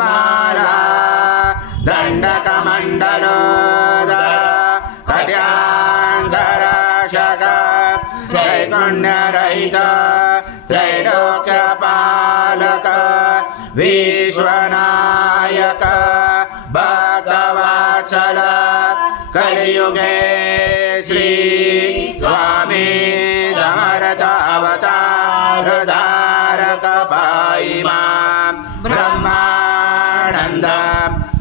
माला दंडकमंडलोदर कट्यांगरक्षक त्रैगुण्यरहित त्रैलोक्यपालक विश्वनायक भक्तवत्सल कलियुगे श्री स्वामी समर्थ अवतार धारक पाहि मां ब्रह्मानंद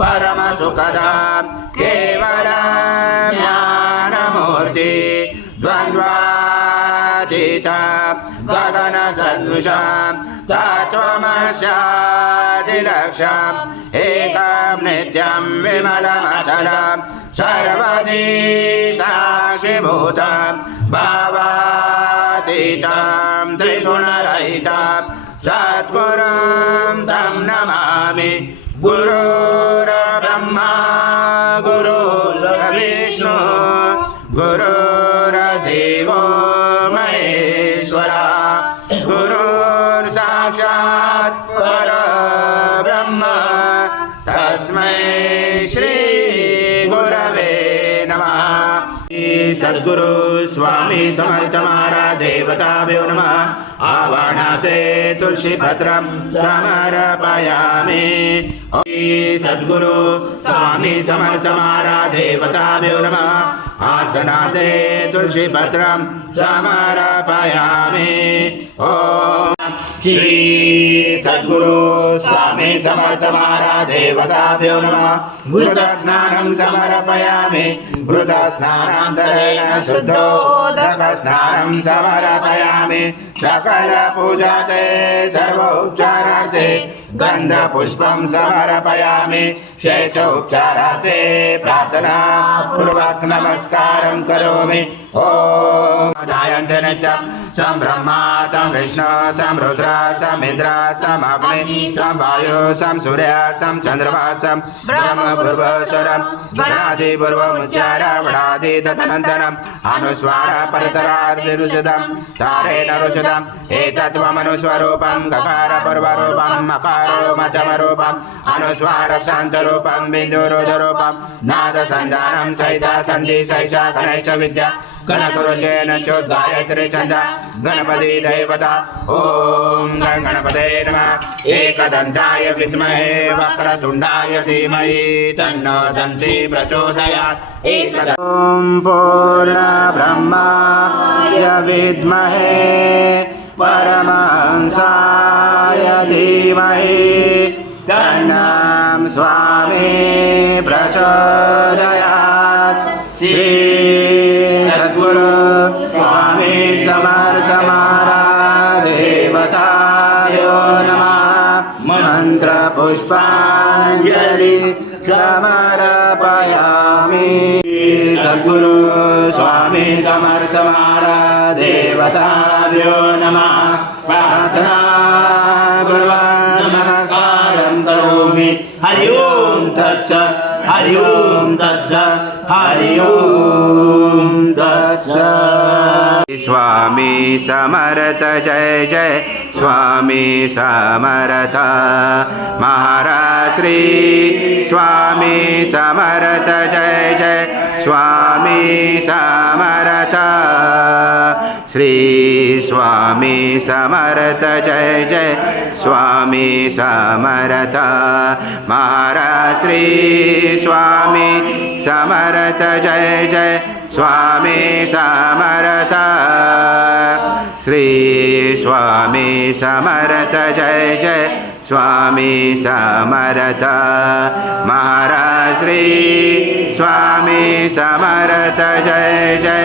परम सुखद केवल ज्ञानमूर्ति द्वंद्वातीत गगन सदृश तत्त्वमस्यादिलक्ष्यम् एकं नित्यं विमलमचलं सर्वदी साक्षिभूतं भावातीतं त्रिगुणरहितं सद्गुरुं तं नमामि गुरुर्ब्रह्मा गुरुर्विष्णु गुरुर्देवो महेश्वरा गुरुर्साक्षात् परब्रह्म तस्मै श्री गुरवे नमः। सद्गुरु स्वामी समर्थ महाराज देवताभ्यो नमः। आवाहनाते तुलसी पत्रं समर्पयामि। सद्गुरु स्वामी समर्थ महाराज देवताभ्यो नमः। आसनाते तुलसी पत्रं समर्पयामि। ओम श्री सद्गुरु स्वामी समर्थ महाराज देवताभ्यो नमः। घृतस्नानं समर्पयामि। घृतस्नानान्तरेण शुद्धोदकस्नानं समर्पयामि। सकल पूजाते सर्वोपचारार्थे गन्धपुष्पं समर्पयामि। शेषोपचारार्थे प्रार्थना पूर्वक नमस्कारं करोमि। ओम जायन्ते नित्यं सं ब्रह्मा सं विष्णु सं रुद्र सं इन्द्र सं अग्नि सं वायु सं सूर्य सं चन्द्रमा सं ब्रह्म भूर्भुवस्वरं गणादि पूर्वमुच्चार वणादि तदनन्तरम् अनुस्वार परतरार्धिरुचितं तारेण रुचितम् एतत्त्वमनुस्वरूपं गकार पूर्वरूपं मकारो मध्यमरूपम् अनुस्वार शान्तरूपं बिन्दुरुधरूपं नादसन्धानं सहित सन्धि सहिषा गणेश विद्या गणगुरुचेन चोद्गायत्री छन्द गणपति देवता। ओम गणपते नमः। एकदन्ताय विद्महे वक्रतुण्डाय धीमहि तन्नो दन्ती प्रचोदयात्। ओम पूर्ण ब्रह्माय विद्महे परमहंसाय धीमहि तन्नो स्वामी प्रचोदयात्। श्री सद्गुरु स्वामी समर्थ महाराज देवताभ्यो नमः। मंत्र पुष्पांजलि समर्पयामि। सद्गुरु स्वामी समर्थ महाराज देवताभ्यो नमः। प्रार्थना पूर्वक नमस्कारं करोमि। हरि ओम तत्सत् हरि ओम तत्सत् हरि ओम तत्सत्। स्वामी समर्थ जय जय स्वामी समर्थ महाराज श्री स्वामी समर्थ जय जय स्वामी समर्थ श्री स्वामी समर्थ जय जय स्वामी समर्थ महाराज श्री स्वामी समर्थ जय जय स्वामी समर्थ श्री स्वामी समर्थ जय जय स्वामी समर्थ महाराज श्री स्वामी समर्थ जय जय।